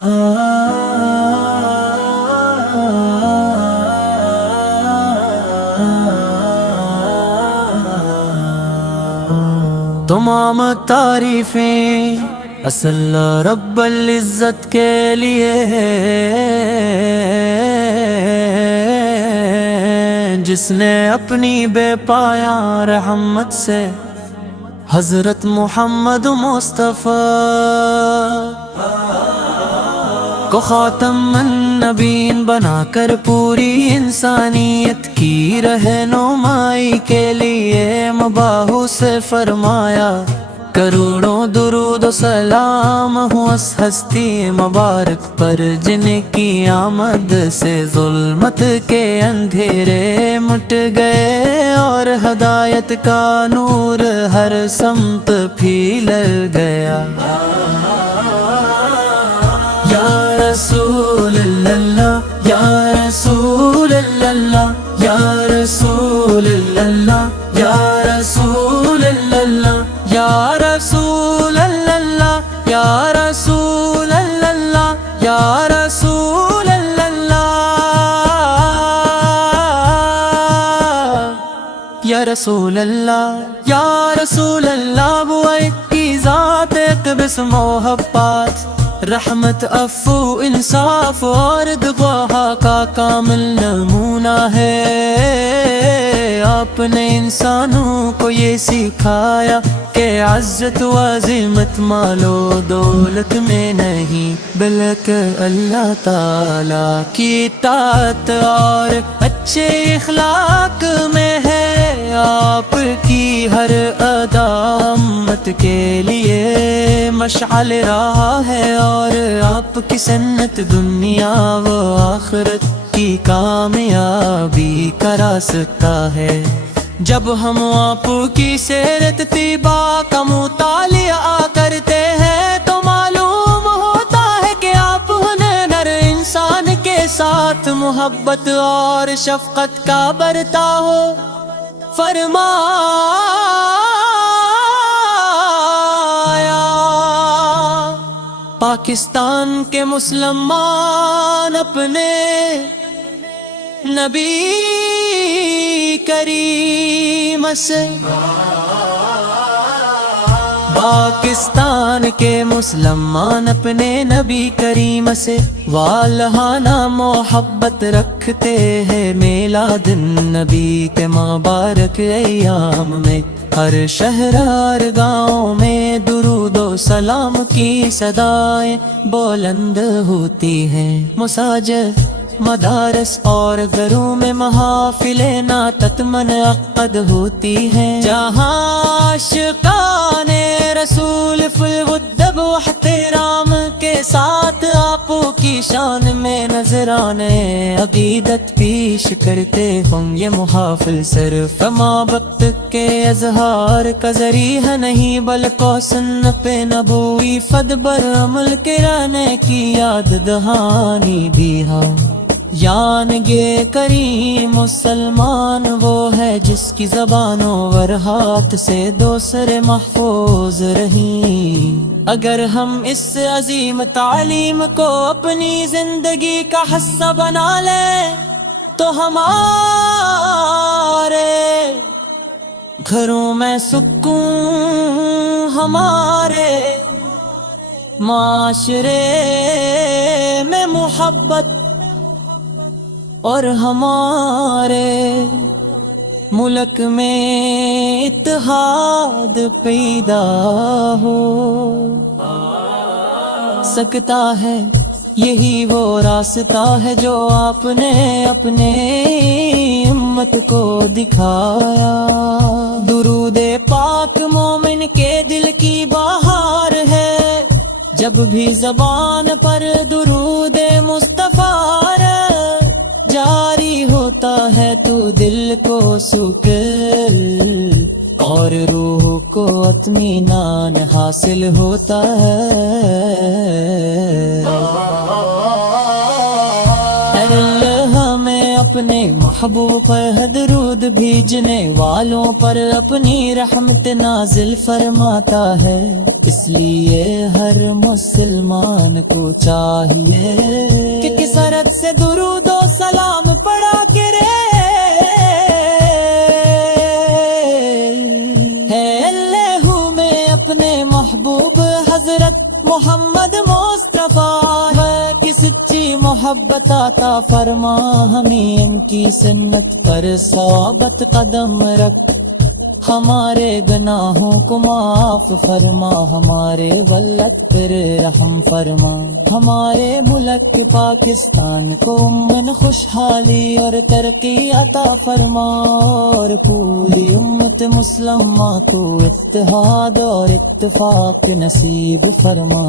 تمام تعریفیں اصل رب العزت کے لیے جس نے اپنی بے پایاں رحمت سے حضرت محمد مصطفیٰ کو خاتم النبیین بنا کر پوری انسانیت کی رہنمائی کے لیے مبعوث فرمایا۔ کروڑوں درود و سلام ہو اس ہستی مبارک پر جن کی آمد سے ظلمت کے اندھیرے مٹ گئے اور ہدایت کا نور ہر سمت پھیل گیا۔ یا رسول اللہ یا رسول اللہ یا رسول اللہ یا رسول اللہ یا رسول اللہ یا رسول اللہ یا رسول اللہ یا رسول اللہ یا رسول اللہ۔ وہ ایک کی ذات ایک بسم محبت رحمت عفو انصاف اور دعا کا کامل نمونہ ہے۔ آپ نے انسانوں کو یہ سکھایا کہ عزت و عظمت مال و دولت میں نہیں بلکہ اللہ تعالی کی اطاعت اور اچھے اخلاق میں ہے۔ آپ کی ہر ادا امت کے لیے مشعل راہ ہے اور آپ کی سنت دنیا و آخرت کی کامیابی کا راستہ ہے۔ جب ہم آپ کی سیرت طیبہ کا مطالعہ کرتے ہیں تو معلوم ہوتا ہے کہ آپ نے ہر انسان کے ساتھ محبت اور شفقت کا برتاؤ فرمایا۔ پاکستان کے مسلمان اپنے نبی کریم سے پاکستان کے مسلمان اپنے نبی کریم سے والہانہ محبت رکھتے ہیں۔ میلاد النبی کے مبارک ایام میں ہر شہر ہر گاؤں میں درود و سلام کی صدائیں بلند ہوتی ہیں۔ مساجد مدارس اور گھروں میں محافل نعت منعقد ہوتی ہیں، جہاں عاشقان رسول فی الودب و احترام کے ساتھ آپ کی شان میں نذرانے عقیدت پیش کرتے ہوں۔ یہ محافل صرف محبت کے اظہار کا ذریعہ نہیں بلکہ سنت نبوی فد بر عمل کرانے کی یاد دہانی بھی ہے۔ یانگے کریم مسلمان وہ ہے جس کی زبان و ہاتھ سے دوسرے محفوظ رہیں۔ اگر ہم اس عظیم تعلیم کو اپنی زندگی کا حصہ بنا لیں تو ہمارے گھروں میں سکون، ہمارے معاشرے میں محبت اور ہمارے ملک میں اتحاد پیدا ہو سکتا ہے۔ یہی وہ راستہ ہے جو آپ نے اپنے امت کو دکھایا۔ درود پاک مومن کے دل کی بہار ہے، جب بھی زبان پر درود مصطفیٰ جاری ہوتا ہے تو دل کو سکون اور روح کو اطمینان حاصل ہوتا ہے۔ اللہ ہمیں اپنے محبوب پر درود بھیجنے والوں پر اپنی رحمت نازل فرماتا ہے۔ اس لیے ہر مسلمان کو چاہیے کہ کثرت سے درود و سلام پڑھا کرے۔ محبوب حضرت محمد مصطفیٰ ہے کہ سچی محبت عطا فرما، ہمیں ان کی سنت پر ثابت قدم رکھ، ہمارے گناہوں کو معاف فرما، ہمارے ولد پر رحم فرما، ہمارے ملک پاکستان کو امن خوشحالی اور ترقی عطا فرما، اور پوری امت مسلمہ کو اتحاد اور اتفاق نصیب فرما۔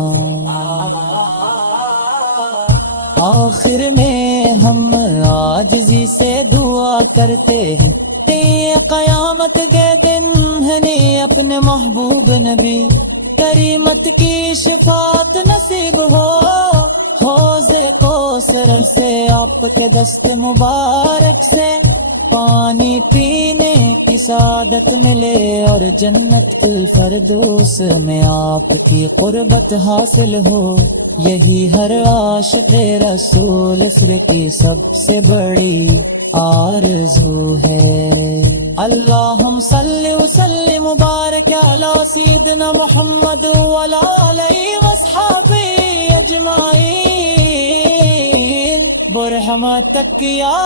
آخر میں ہم عاجزی سے دعا کرتے ہیں، قیامت کے دن ہمیں اپنے محبوب نبی کریمت کی شفاعت نصیب ہو، حوض کوثر سے آپ کے دست مبارک سے پانی پینے کی سعادت ملے، اور جنت الفردوس میں آپ کی قربت حاصل ہو، یہی ہر عاشق رسول کی سب سے بڑی آرزو ہے۔ اللہم صلی وسلم مبارک علی سیدنا محمد وعلی آلہ وصحبہ اجمعین برحمتک یا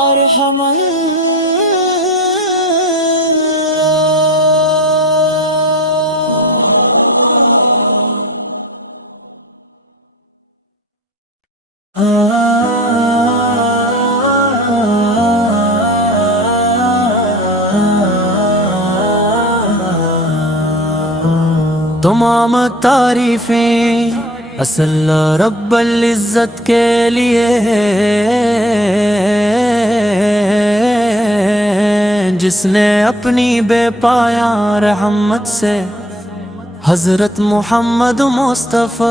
ارحم تمام تعریفیں اصل رب العزت کے لیے ہیں، جس نے اپنی بے پایاں رحمت سے حضرت محمد مصطفیٰ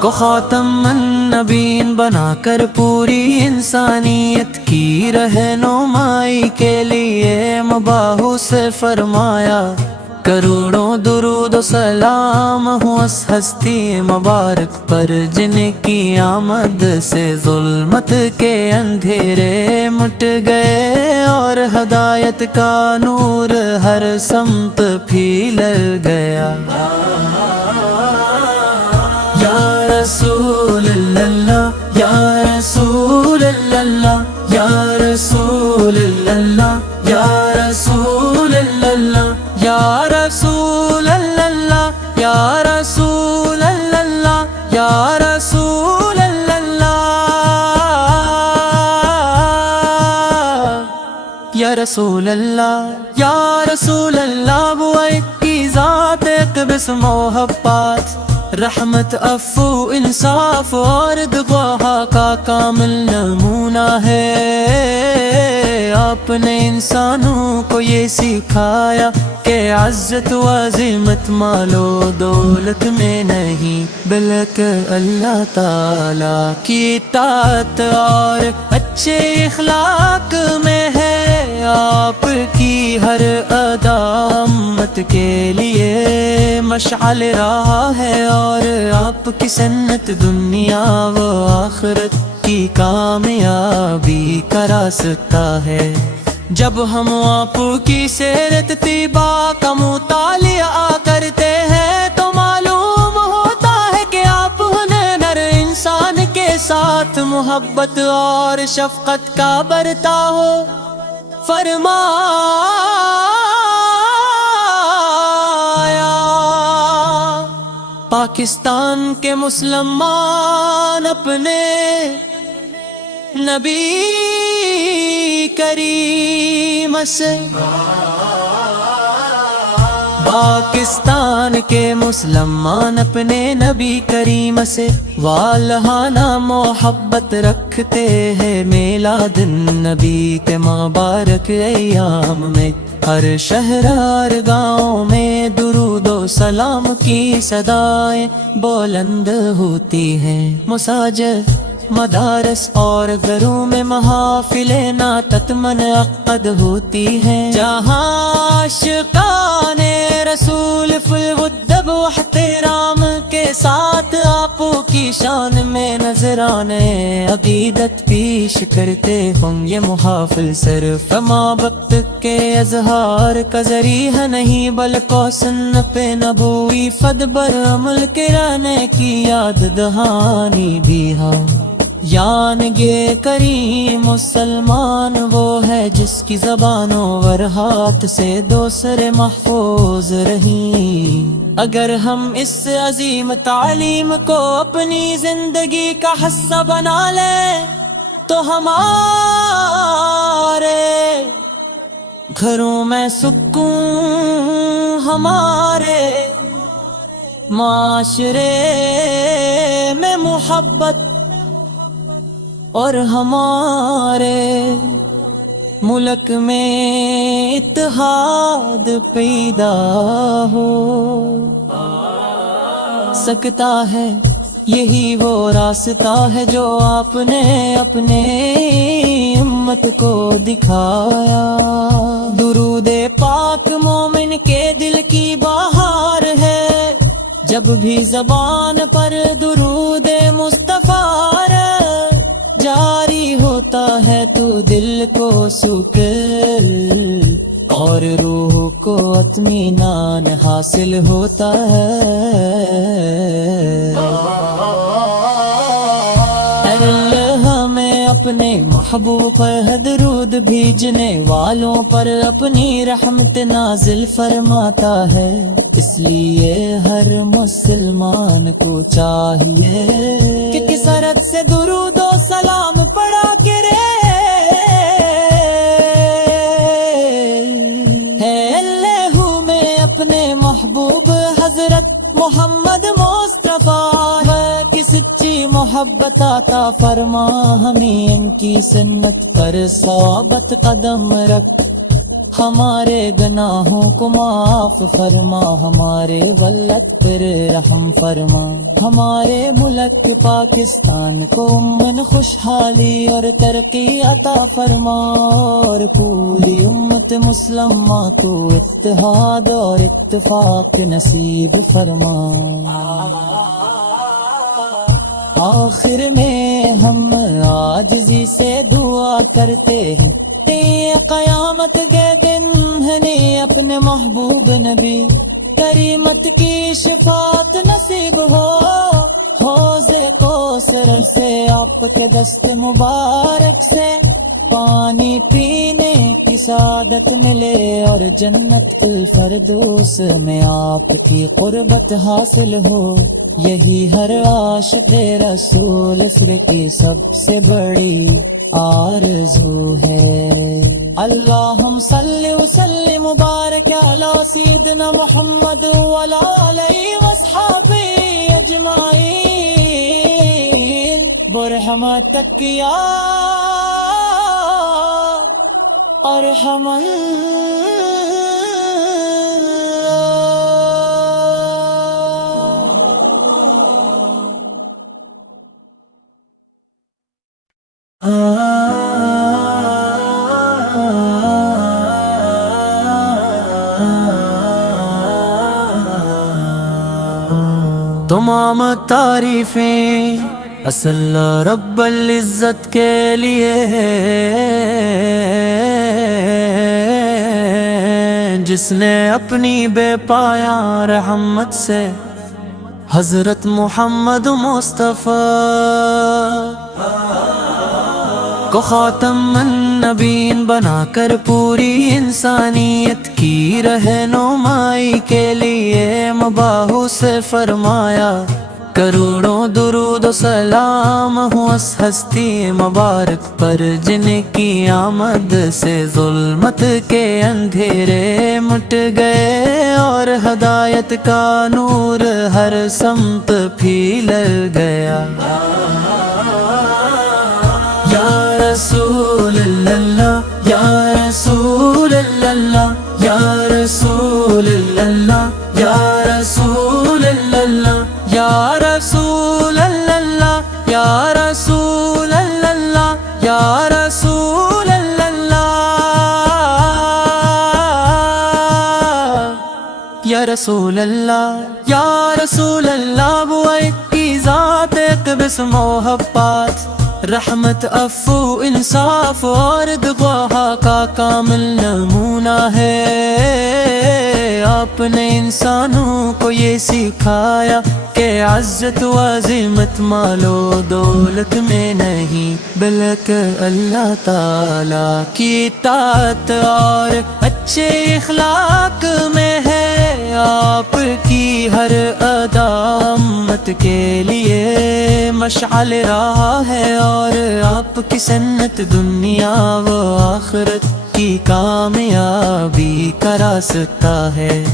کو خاتم النبیین بنا کر پوری انسانیت کی رہنمائی کے لیے مبعوث فرمایا۔ کروڑوں درود و سلام ہو اس ہستی مبارک پر، جن کی آمد سے ظلمت کے اندھیرے مٹ گئے اور ہدایت کا نور ہر سمت پھیل گیا۔ یا رسول اللہ یا رسول اللہ یا رسول اللہ یا رسول اللہ یا رسول اللہ یا رسول اللہ یا رسول اللہ یا رسول اللہ یا رسول اللہ، وہ ایک کی ذات ایک بسم محبت، رحمت عفو انصاف اور دعا کا کامل نمونہ ہے۔ آپ نے انسانوں کو یہ سکھایا کہ عزت و عظمت مال و دولت میں نہیں، بلکہ اللہ تعالی کی اطاعت اور اچھے اخلاق میں ہے۔ آپ کی ہر ادا امت کے لیے مشعل راہ ہے، اور آپ کی سنت دنیا و آخرت کی کامیابی کا راستہ ہے۔ جب ہم آپ کی سیرت طیبہ کا مطالعہ کرتے ہیں تو معلوم ہوتا ہے کہ آپ نے ہر انسان کے ساتھ محبت اور شفقت کا برتاؤ فرمایا۔ پاکستان کے مسلمان اپنے نبی کریم سے، پاکستان کے مسلمان اپنے نبی کریم سے والہانہ محبت رکھتے ہیں۔ میلاد النبی کے مبارک ایام میں ہر شہر ہر گاؤں میں درود و سلام کی صدائیں بلند ہوتی ہیں، مساجد مدارس اور گھروں میں محافل نعت منعقد ہوتی ہیں، جہاں عاشقان رسول فل و احترام کے ساتھ آپو کی شان میں نذرانے عقیدت پیش کرتے ہوں۔ یہ محافل صرف محبت کے اظہار کا ذریعہ نہیں بلکہ سنت نبوی فد بر عمل کرانے کی یاد دہانی بھی ہے۔ یانگے کریم مسلمان وہ ہے جس کی زبان و ہاتھ سے دوسرے محفوظ رہیں۔ اگر ہم اس عظیم تعلیم کو اپنی زندگی کا حصہ بنا لیں تو ہمارے گھروں میں سکون، ہمارے معاشرے میں محبت اور ہمارے ملک میں اتحاد پیدا ہو سکتا ہے۔ یہی وہ راستہ ہے جو آپ نے اپنے امت کو دکھایا۔ درود پاک مومن کے دل کی بہار ہے، جب بھی زبان پر درود مصطفیٰ جاری ہوتا ہے تو دل کو سکون اور روح کو اطمینان حاصل ہوتا ہے۔ اللہ ہمیں اپنے محبوب پر درود بھیجنے والوں پر اپنی رحمت نازل فرماتا ہے، اس لیے ہر مسلمان کو چاہیے کہ کثرت سے درود و سلام پڑھا کرے۔ محبوب حضرت محمد مصطفیٰ کی سچی محبت عطا فرما، ہمیں ان کی سنت پر ثابت قدم رکھ، ہمارے گناہوں کو معاف فرما، ہمارے ولد پر رحم فرما، ہمارے ملک پاکستان کو امن خوشحالی اور ترقی عطا فرما، اور پوری امت مسلمہ کو اتحاد اور اتفاق نصیب فرما۔ آخر میں ہم عاجزی سے دعا کرتے ہیں، قیامت کے دن ہمیں اپنے محبوب نبی کریمت کی شفاعت نصیب ہو، حوض کوثر سے آپ کے دست مبارک سے پانی پینے کی سعادت ملے، اور جنت الفردوس میں آپ کی قربت حاصل ہو، یہی ہر عاشق رسول کی سب سے بڑی آرزو ہے۔ اللہم صلی وسلم مبارک علی سیدنا محمد وعلی آلہ وصحبہ اجمعین برحمتک یا ارحم تمام تعریفیں اصل رب العزت کے لیے ہیں، جس نے اپنی بے پایاں رحمت سے حضرت محمد مصطفیٰ کو خاتم النبیین بنا کر پوری انسانیت کی رہنمائی کے لیے مبعوث فرمایا۔ کروڑوں درود و سلام ہوں اس ہستی مبارک پر، جن کی آمد سے ظلمت کے اندھیرے مٹ گئے اور ہدایت کا نور ہر سمت پھیل گیا۔ یا رسول اللہ یا رسول اللہ یا رسول اللہ یا رسول رسول اللہ یا رسول اللہ، وہ ایک کی ذات ایک بس محبت، رحمت افو انصاف اور دعا کا کامل نمونہ ہے۔ آپ نے انسانوں کو یہ سکھایا کہ عزت و عظمت مال و دولت میں نہیں، بلکہ اللہ تعالی کی اطاعت اور اچھے اخلاق میں ہے۔ آپ کی ہر ادا امت کے لیے مشعل راہ ہے، اور آپ کی سنت دنیا و آخرت کی کامیابی کا راستہ ہے۔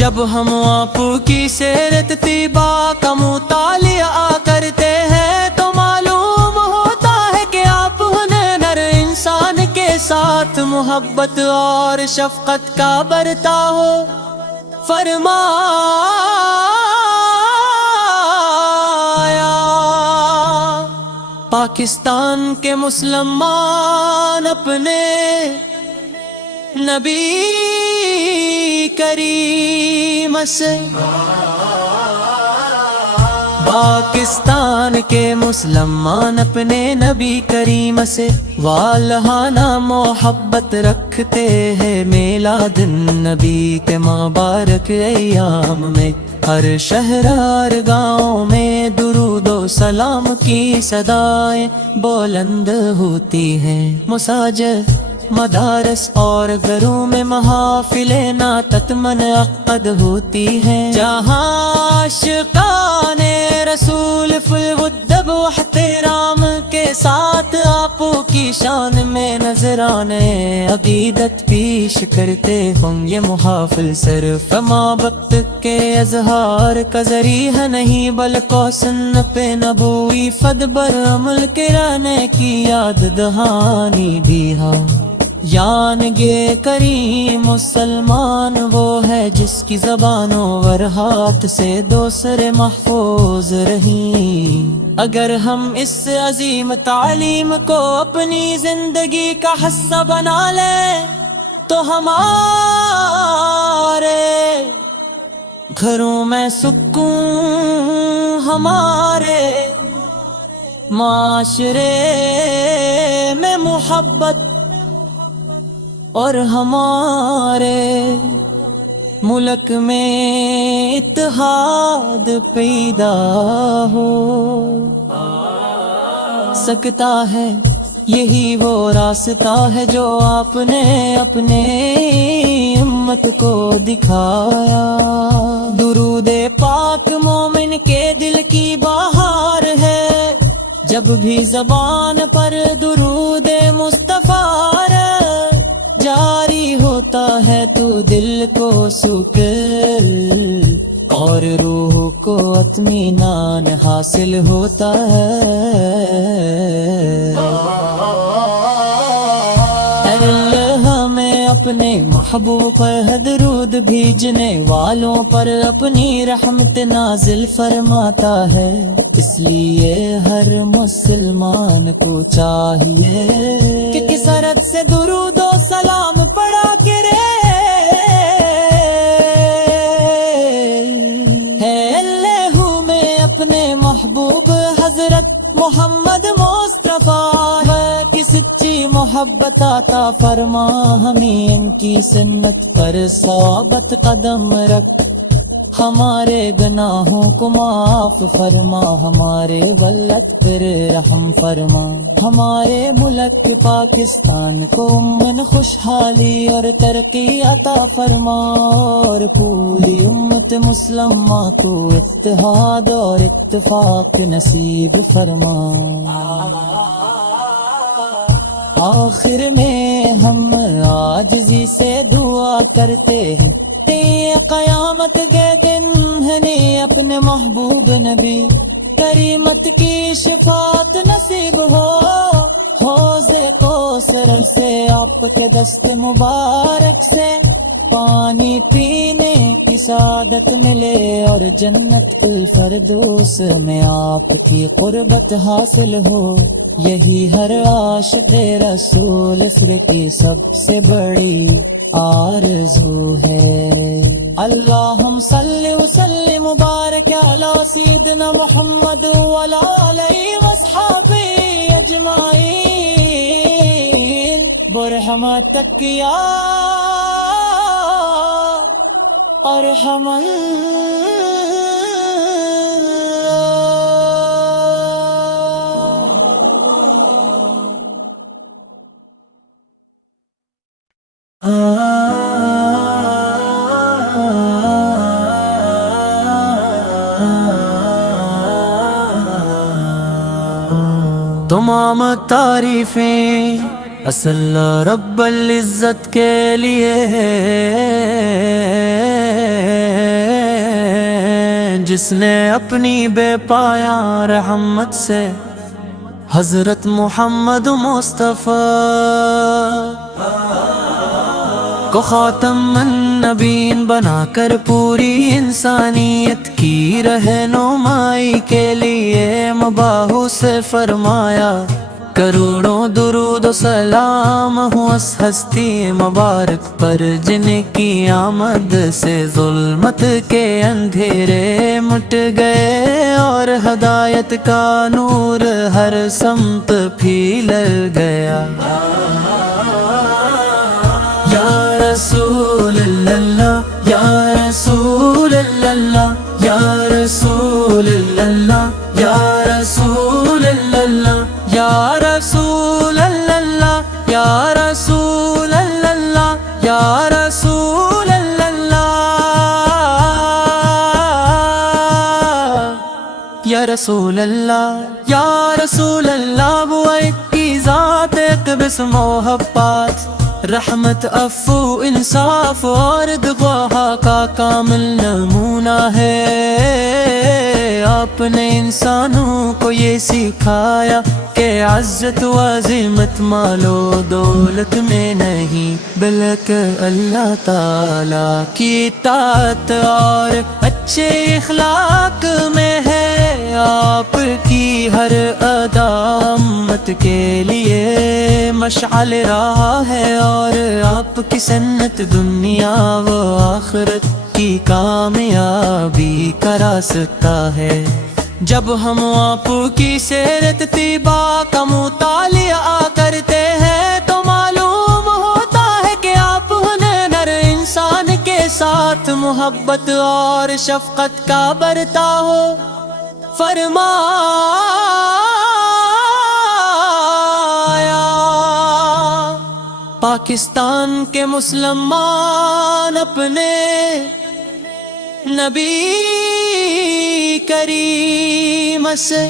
جب ہم آپ کی سیرت طیبہ کا مطالعہ کرتے ہیں تو معلوم ہوتا ہے کہ آپ نے ہر انسان کے ساتھ محبت اور شفقت کا برتاؤ فرمایا۔ پاکستان کے مسلمان اپنے نبی کریم سے، پاکستان کے مسلمان اپنے نبی کریم سے والہانہ محبت رکھتے ہیں۔ میلاد النبی کے مبارک ایام میں ہر شہر ہر گاؤں میں درود و سلام کی صدائیں بلند ہوتی ہیں۔ مساجد، مدارس اور گھروں میں محافل نعت منعقد ہوتی ہیں، جہاں عاشقان رسول فی الادب و احترام کے ساتھ آپ کی شان میں نذرانے عقیدت پیش کرتے ہوں۔ یہ محافل صرف محبت کے اظہار کا ذریعہ نہیں، بلکہ سنت نبوی فد بر عمل کرانے کی یاد دہانی بھی ہے۔ یانگے کریم مسلمان وہ ہے جس کی زبان و ہاتھ سے دوسرے محفوظ رہیں۔ اگر ہم اس عظیم تعلیم کو اپنی زندگی کا حصہ بنا لیں تو ہمارے گھروں میں سکون، ہمارے معاشرے میں محبت اور ہمارے ملک میں اتحاد پیدا ہو سکتا ہے۔ یہی وہ راستہ ہے جو آپ نے اپنے امت کو دکھایا۔ درود پاک مومن کے دل کی بہار ہے، جب بھی زبان پر درود مصطفیٰ جاری ہوتا ہے تو دل کو سکون اور روح کو اطمینان حاصل ہوتا ہے۔ ہمیں اپنے محبوب پر درود بھیجنے والوں پر اپنی رحمت نازل فرماتا ہے۔ اس لیے ہر مسلمان کو چاہیے کہ کثرت سے درود و سلام پڑھا کرے۔ محبوب حضرت محمد مصطفیٰ کی سچی محبت عطا فرما، ہمیں ان کی سنت پر ثابت قدم رکھ، ہمارے گناہوں کو معاف فرما، ہمارے ولد پر رحم فرما، ہمارے ملک پاکستان کو امن خوشحالی اور ترقی عطا فرما، اور پوری امت مسلمہ کو اتحاد اور اتفاق نصیب فرما۔ آخر میں ہم عاجزی سے دعا کرتے ہیں، قیامت کے دن ہمیں اپنے محبوب نبی کریمت کی شفاعت نصیب ہو، حوض کوثر سے آپ کے دست مبارک سے پانی پینے کی سعادت ملے، اور جنت الفردوس میں آپ کی قربت حاصل ہو۔ یہی ہر عاشق رسول فر کی سب سے بڑی آرزو ہے۔ اللہم صلی وسلم مبارک علی سیدنا محمد وعلی آلہ وصحبہ اجمعین برحمتک یا ارحم تمام تعریفیں اصل رب العزت کے لیے ہیں، جس نے اپنی بے پایہ رحمت سے حضرت محمد مصطفیٰ کو خاتم النبیین بنا کر پوری انسانیت کی رہنمائی کے لیے مبعوث سے فرمایا۔ کروڑوں درود و سلام ہو اس ہستی مبارک پر، جن کی آمد سے ظلمت کے اندھیرے مٹ گئے اور ہدایت کا نور ہر سمت پھیل گیا۔ یا رسول اللہ یا رسول اللہ یا رسول اللہ یا رسول اللہ یا رسول اللہ یا رسول اللہ یا رسول اللہ یا رسول اللہ یا رسول اللہ۔ وہ ایک کی ذات ایک بسم محبت، رحمت عفو انصاف اور دعا کا کامل نمونہ ہے۔ آپ نے انسانوں کو یہ سکھایا کہ عزت و عظمت مال و دولت میں نہیں، بلکہ اللہ تعالی کی اطاعت اور اچھے اخلاق میں ہے۔ آپ کی ہر ادا امت کے لیے مشعل راہ ہے، اور آپ کی سنت دنیا و آخرت کی کامیابی کا راستہ ہے۔ جب ہم آپ کی سیرت طیبہ کا مطالعہ کرتے ہیں تو معلوم ہوتا ہے کہ آپ نے ہر انسان کے ساتھ محبت اور شفقت کا برتاؤ فرمایا۔ پاکستان کے مسلمان اپنے نبی کریم سے،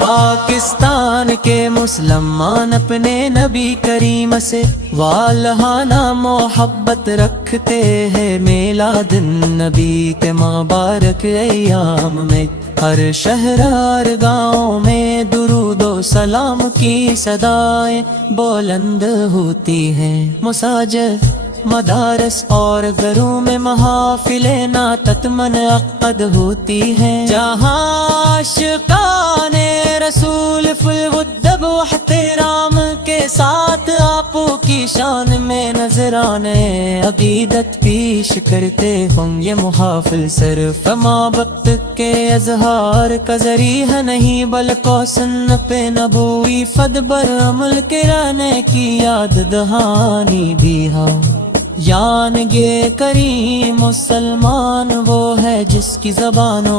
پاکستان کے مسلمان اپنے نبی کریم سے والہانہ محبت رکھتے ہیں۔ میلاد النبی کے مبارک ایام میں ہر شہر ہر گاؤں میں درود و سلام کی صدائیں بلند ہوتی ہیں۔ مساجد مدارس اور گھروں میں محافل نعت منعقد ہوتی ہیں، جہاں عاشقان رسول فی الودب و احترام کے ساتھ آپ کی شان میں نذرانے عقیدت پیش کرتے ہوں۔ یہ محافل صرف محبت کے اظہار کا ذریعہ نہیں، بلکہ سنت نبوی فد بر عمل کرانے کی یاد دہانی بھی ہے۔ یانگے کریم مسلمان وہ ہے جس کی زبان و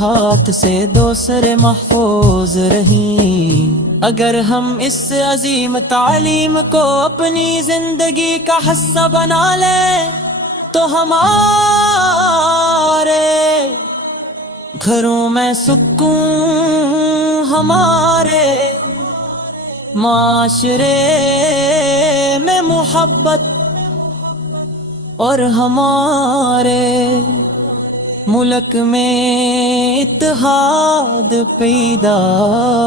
ہاتھ سے دوسرے محفوظ رہیں۔ اگر ہم اس عظیم تعلیم کو اپنی زندگی کا حصہ بنا لیں تو ہمارے گھروں میں سکون، ہمارے معاشرے میں محبت اور ہمارے ملک میں اتحاد پیدا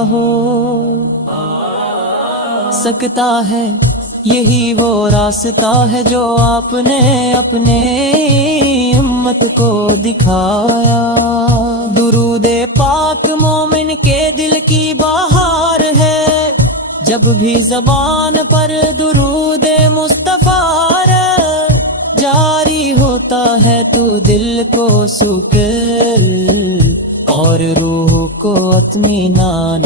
ہو سکتا ہے۔ یہی وہ راستہ ہے جو آپ نے اپنے امت کو دکھایا۔ درود پاک مومن کے دل کی بہار ہے، جب بھی زبان پر درود مصطفیٰ جاری ہوتا ہے تو دل کو سکون اور روح کو اطمینان